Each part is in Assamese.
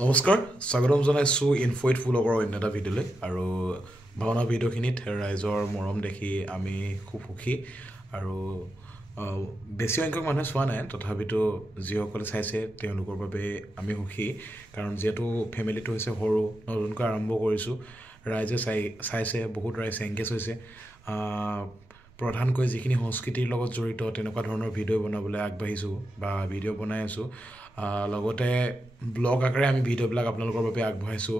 নমস্কাৰ স্বাগতম জনাইছোঁ ইনফোইট ফুলকৰ অন্য এটা ভিডিঅ'লৈ আৰু ভাওনা ভিডিঅ'খিনিত ৰাইজৰ মৰম দেখি আমি খুব সুখী আৰু বেছি সংখ্যক মানুহে চোৱা নাই তথাপিতো যিসকলে চাইছে তেওঁলোকৰ বাবে আমি সুখী কাৰণ যিহেতু ফেমিলিটো হৈছে সৰু নতুনকৈ আৰম্ভ কৰিছোঁ ৰাইজে চাইছে বহুত ৰাইজ এংগেজ হৈছে প্ৰধানকৈ যিখিনি সংস্কৃতিৰ লগত জড়িত তেনেকুৱা ধৰণৰ ভিডিঅ' বনাবলৈ আগবাঢ়িছোঁ বা ভিডিঅ' বনাই আছোঁ লগতে ব্লগ আকাৰে আমি ভিডিঅ'বিলাক আপোনালোকৰ বাবে আগবঢ়াইছোঁ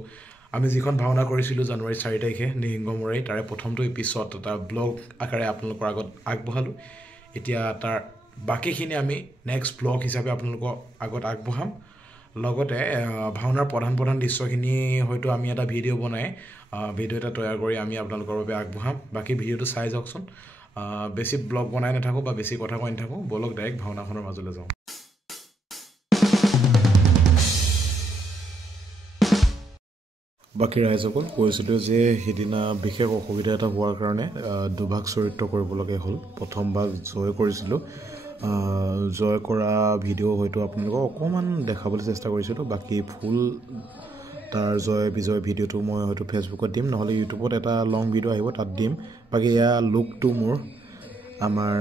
আমি যিখন ভাওনা কৰিছিলোঁ জানুৱাৰী 4 তাৰিখে নিহিংগমৰাই তাৰে প্ৰথমটো এপিছড এটা ব্লগ আকাৰে আপোনালোকৰ আগত আগবঢ়ালোঁ এতিয়া তাৰ বাকীখিনি আমি নেক্সট ব্লগ হিচাপে আপোনালোকৰ আগত আগবঢ়াম লগতে ভাওনাৰ প্ৰধান দৃশ্যখিনি হয়তো আমি এটা ভিডিঅ' বনাই ভিডিঅ' এটা তৈয়াৰ কৰি আমি আপোনালোকৰ বাবে আগবঢ়াম বাকী ভিডিঅ'টো চাই যাওকচোন বেছি ব্লগ বনাই নাথাকোঁ বা বেছি কথা কৈ নাথাকোঁ বলক ডাইৰেক্ট ভাওনাখনৰ মাজলৈ যাওঁ বাকী ৰাইজসকল কৈছিলোঁ যে সেইদিনা বিশেষ অসুবিধা এটা হোৱাৰ কাৰণে দুভাগ চৰিত্ৰ কৰিবলগীয়া হ'ল প্ৰথম ভাগ জয় কৰিছিলোঁ জয় কৰা ভিডিঅ' হয়তো আপোনালোকক অকণমান দেখাবলৈ চেষ্টা কৰিছিলোঁ বাকী ফুল তাৰ জয় বিজয় ভিডিঅ'টো মই হয়তো ফেচবুকত দিম নহ'লে ইউটিউবত এটা লং ভিডিঅ' আহিব তাত দিম বাকী এয়া লুকটো মোৰ আমাৰ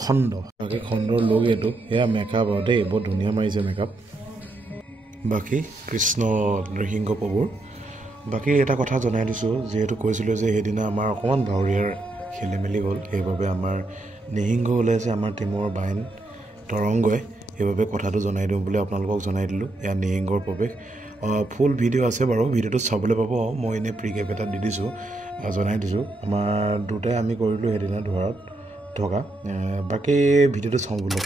খণ্ড বাকী খণ্ডৰ লুক এইটো এয়া মেকআপ আৰু দেই বহুত ধুনীয়া মাৰিছে মেকআপ বাকী কৃষ্ণ নৃসিংহ প্ৰভুৰ বাকী এটা কথা জনাই দিছোঁ যিহেতু কৈছিলোঁ যে সেইদিনা আমাৰ অকণমান ভাৱৰীয়াৰ খেলিমেলি হ'ল সেইবাবে আমাৰ নৃসিংহ ওলাইছে আমাৰ টীমৰ বাইন তৰংগই সেইবাবে কথাটো জনাই দিওঁ বুলি আপোনালোকক জনাই দিলোঁ এয়া নৃসিংহৰ প্ৰৱেশ ফুল ভিডিঅ' আছে বাৰু ভিডিঅ'টোত চাবলৈ পাব মই এনেই প্ৰিকেপ এটা দি দিছোঁ জনাই দিছোঁ আমাৰ দুটাই আমি কৰিলোঁ সেইদিনা দুৱাৰত থকা বাকী ভিডিঅ'টো চাওঁ বোলক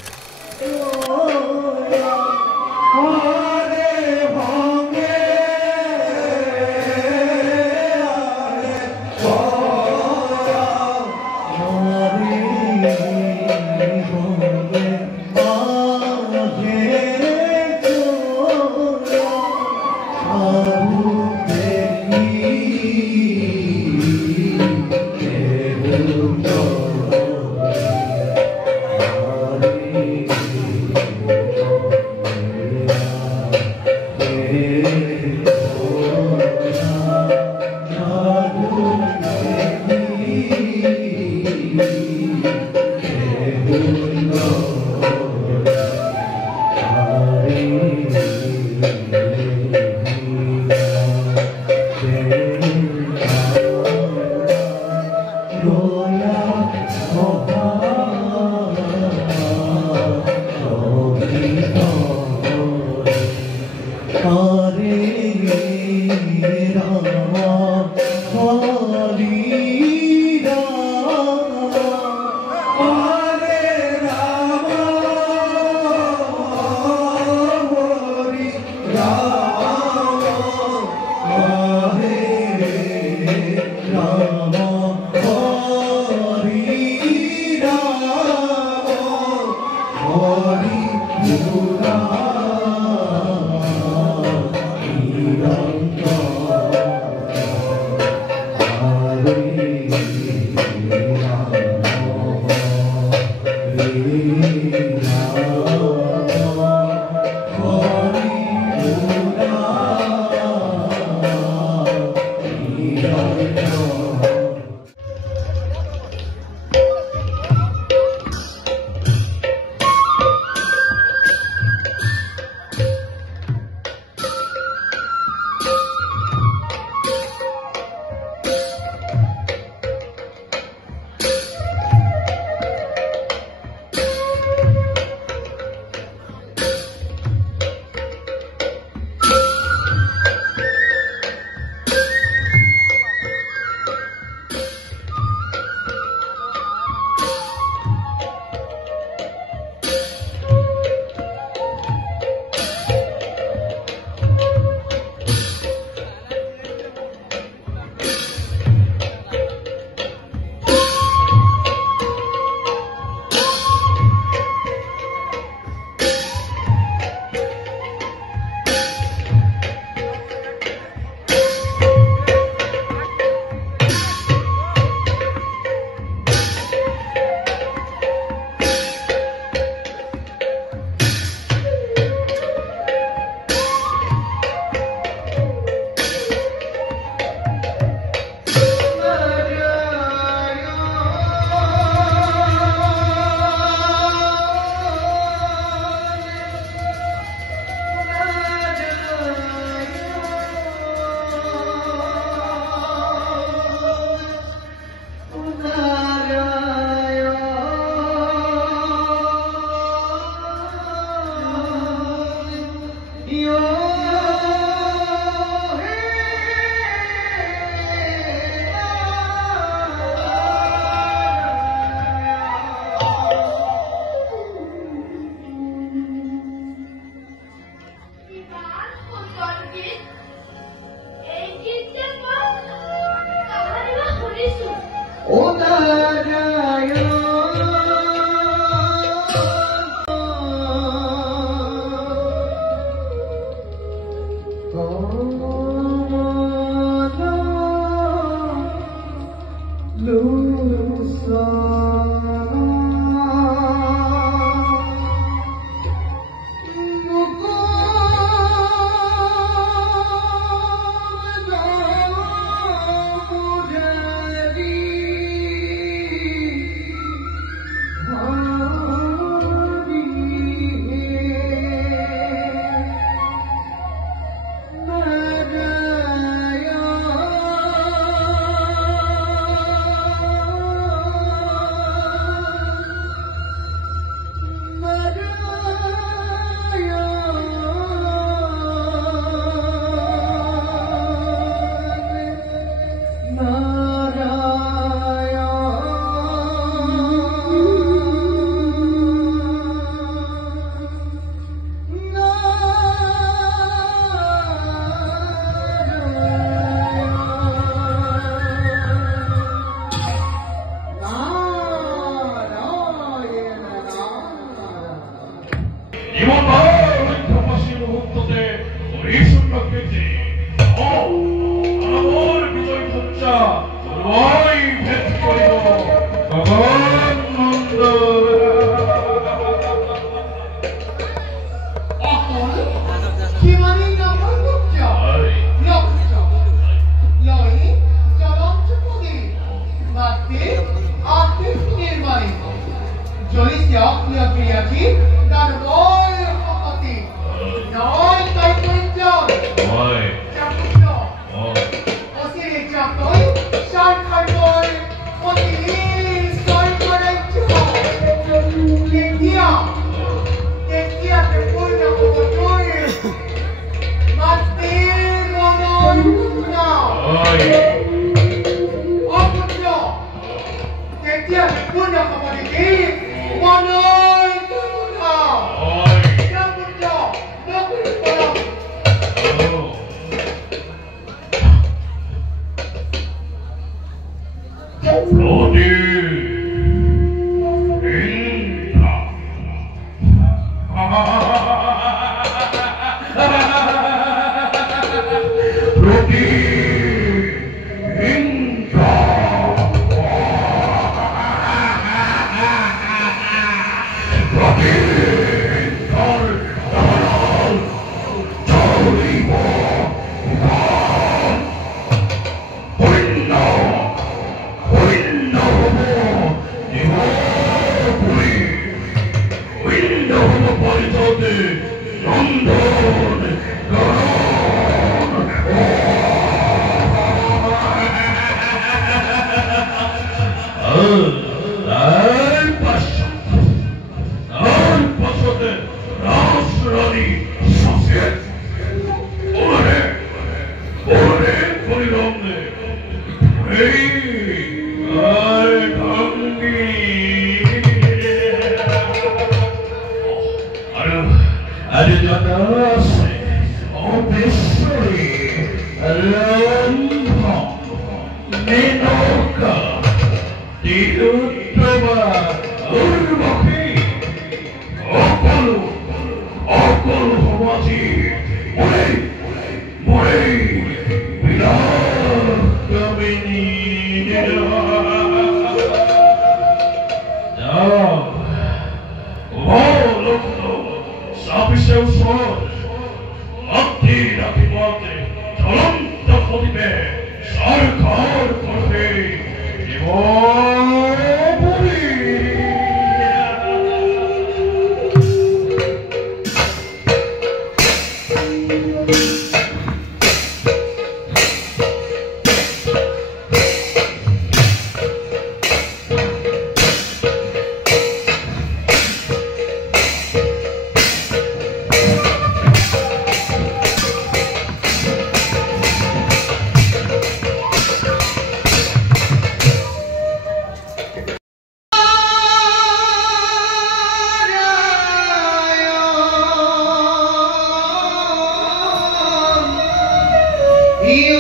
He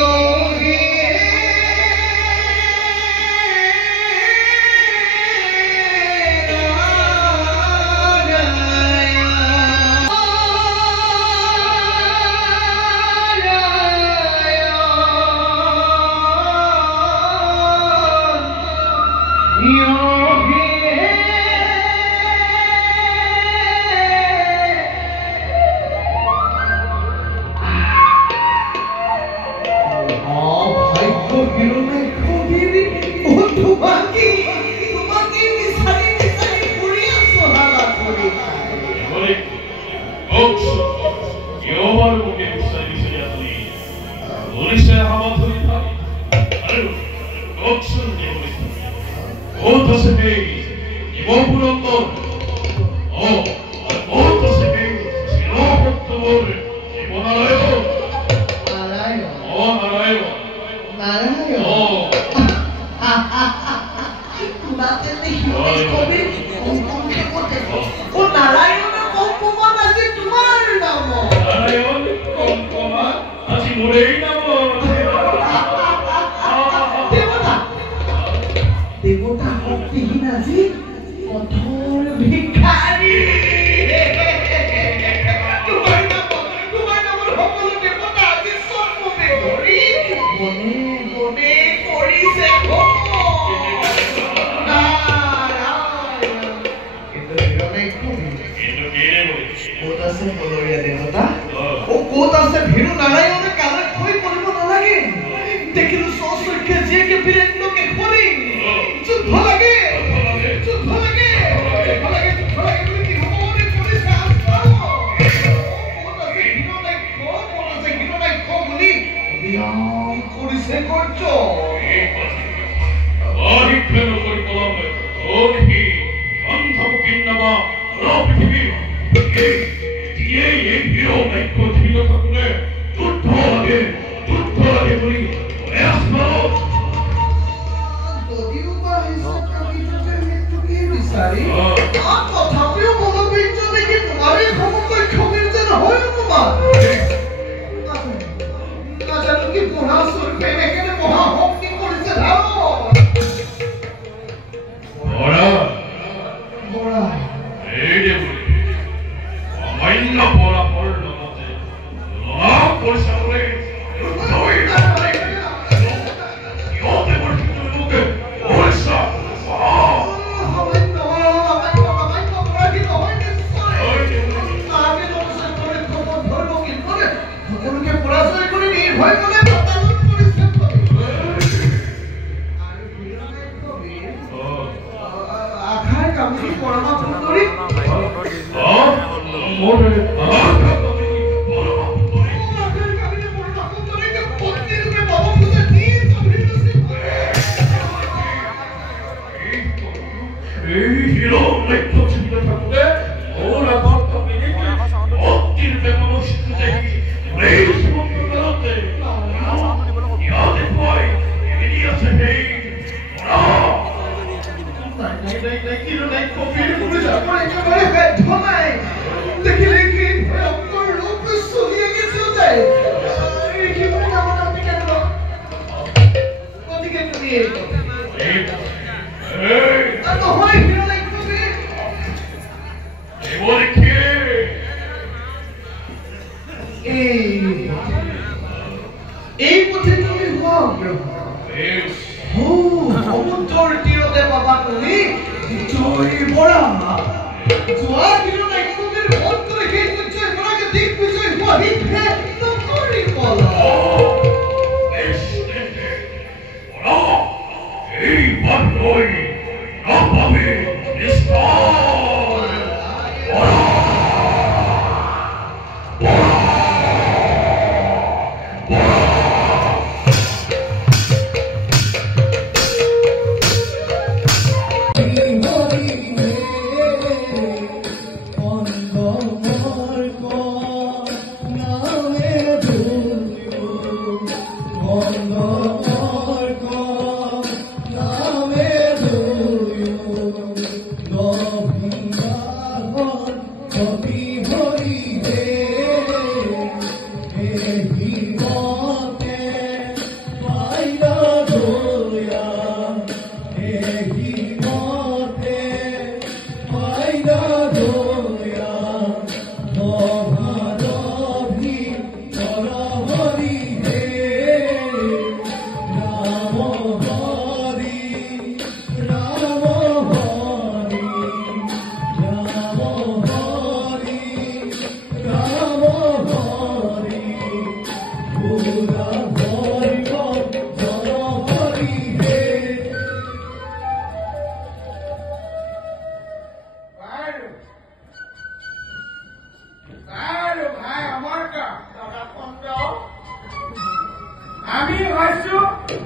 আমি হৈছো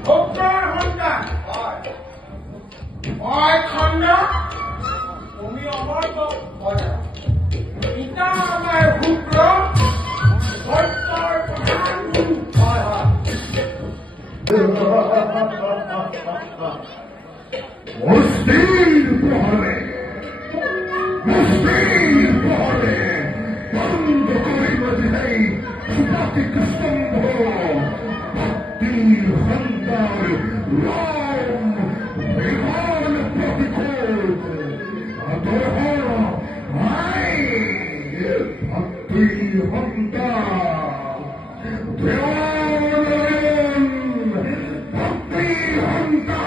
ভক্তৰ সন্তান মই খণ্ড তুমি অমৰ্ত পিতা আমাৰ শুক্ৰ সত্যৰ প্ৰধান গুৰু মুষ্টিৰ প্ৰহৰে বন্ধ কৰিব দিলেই সুপাতিক স্তম্ভ ভক্তিৰ সন্তান ৰাম বিমান প্ৰতিকূল আদৰ্শ ভক্তিৰ সন্তান দেৱানন্দ ভক্তিৰ সন্তান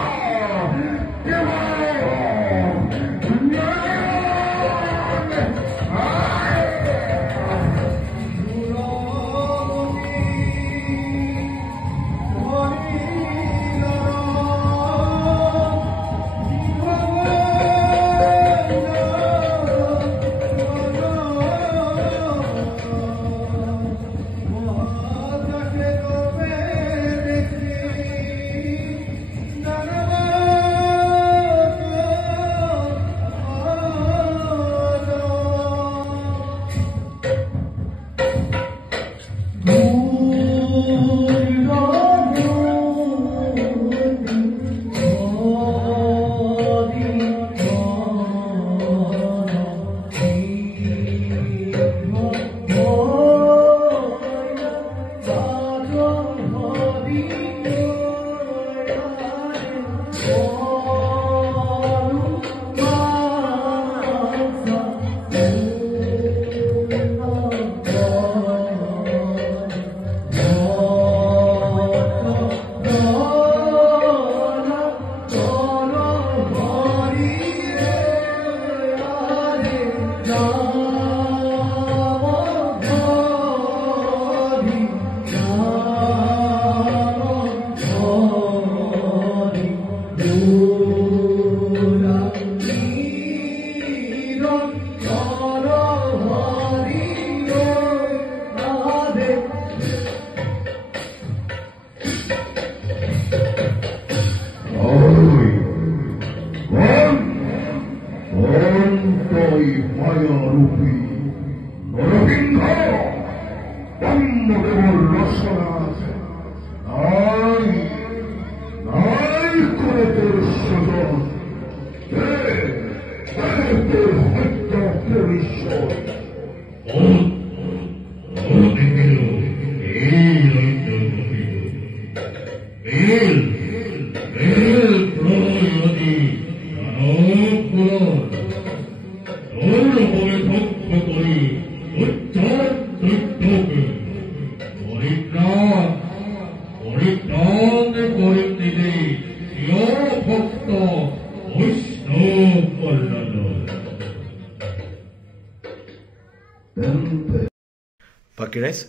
বাকী ৰাইজ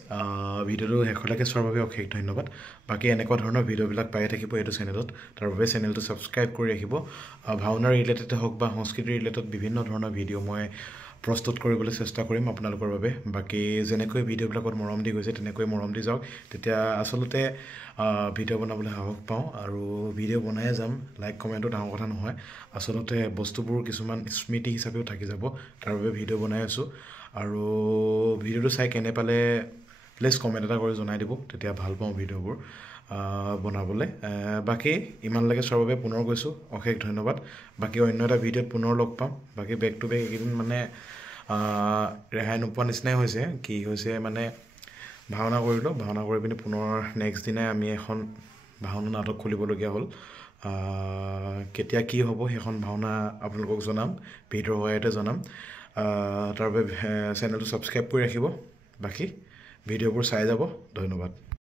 ভিডিঅ'টো শেষলৈকে চোৱাৰ বাবে অশেষ ধন্যবাদ। বাকী এনেকুৱা ধৰণৰ ভিডিঅ'বিলাক পাই থাকিব এইটো চেনেলত, তাৰ বাবে চেনেলটো ছাবস্ক্ৰাইব কৰি ৰাখিব। ভাওনাৰ ৰিলেটেড হওক বা সংস্কৃতিৰ ৰিলেটেড বিভিন্ন ধৰণৰ ভিডিঅ' মই প্ৰস্তুত কৰিবলৈ চেষ্টা কৰিম আপোনালোকৰ বাবে। বাকী যেনেকৈ ভিডিঅ'বিলাকত মৰম দি গৈছে তেনেকৈ মৰম দি যাওক, তেতিয়া আচলতে ভিডিঅ' বনাবলৈ সাহস পাওঁ আৰু ভিডিঅ' বনায়ে যাম। লাইক কমেণ্টটো ডাঙৰ কথা নহয়, আচলতে বস্তুবোৰ কিছুমান স্মৃতি হিচাপেও থাকি যাব, তাৰ বাবে ভিডিঅ' বনাই আছোঁ। আৰু ভিডিঅ'টো চাই কেনে পালে প্লিজ কমেণ্ট এটা কৰি জনাই দিব, তেতিয়া ভাল পাওঁ ভিডিঅ'বোৰ বনাবলৈ। বাকী ইমানলৈকে চোৱাৰ বাবে পুনৰ গৈছোঁ, অশেষ ধন্যবাদ। বাকী অন্য এটা ভিডিঅ'ত পুনৰ লগ পাম। বাকী বেক টু বেক এইকেইদিন মানে ৰেহাই নোপোৱা নিচিনাই হৈছে। কি হৈছে মানে ভাওনা কৰিলোঁ, ভাওনা কৰি পিনি পুনৰ নেক্সট দিনাই আমি এখন ভাওনা নাটক খুলিবলগীয়া হ'ল। কেতিয়া কি হ'ব সেইখন ভাওনা আপোনালোকক জনাম, ভিডিঅ'ৰ সহায়তে জনাম। তাৰ বাবে চেনেলটো ছাবস্ক্ৰাইব কৰি ৰাখিব। বাকী ভিডিঅ'বোৰ চাই যাব, ধন্যবাদ।